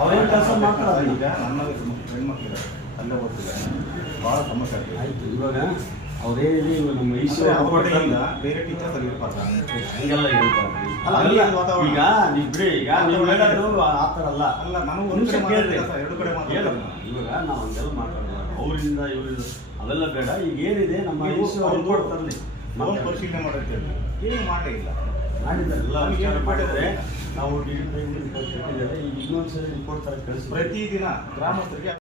ಅವ್ರೇನು ಕೆಲಸ ಮಾಡ್ತಾರೆ ಈಗ ನನ್ನ ಮಕ್ಕಳು ಅಲ್ಲೇ ಓದ್ತಿದ್ದಾರೆ. ಭಾಳ ಸಮಸ್ಯೆ ಆಗ್ತದೆ. ಆಯ್ತು ಇವಾಗ ಅವ್ರೇನಿದೆ ಇವಾಗ ನಮ್ಮ ಮೈಸೂರು ಈಶ್ವರ ಅವ್ರ ಬೇರೆ ಟೀಚರ್ಸ್ ಅಲ್ಲಿ ಇರ್ಬಾರ್ದು? ಹಂಗೆಲ್ಲ ಹೇಳ್ಬಾರ್ದು ಅಲ್ಲ. ಈಗ ನೀವು ಬಿಡಿ ಈಗ ನೀವು ಹೇಳೋದು ಆ ಥರ ಅಲ್ಲ. ಅಲ್ಲ, ನನಗೆ ಒಂದು. ಮಾತಾಡ್ತಾ ಎರಡು ಕಡೆ ಮಾತಾಡೋಣ ಇವಾಗ ನಾವು ಹಂಗೆಲ್ಲ ಮಾತಾಡೋಣ ಅವರಿಂದ ಇವರಿಂದ ಅವೆಲ್ಲ ಬೇಡ. ಈಗ ಏನಿದೆ ನಮ್ಮ ಮೈಸೂರು ರಿಪೋರ್ಟ್ ತರಲಿ ಫೋನ್ ಪರಿಶೀಲನೆ ಮಾಡೋಕ್ಕೆ ಏನು ಮಾಡೇ ಇಲ್ಲ. ನಮ್ಗೆ ವಿಚಾರ ಮಾಡಿದ್ರೆ ನಾವು ಡಿ ಡಿ ಈಗ ಇನ್ನೊಂದ್ಸರಿ ರಿಪೋರ್ಟ್ ತರ ಕಳಿಸಿ ಪ್ರತಿದಿನ ಗ್ರಾಮಸ್ಥರಿಗೆ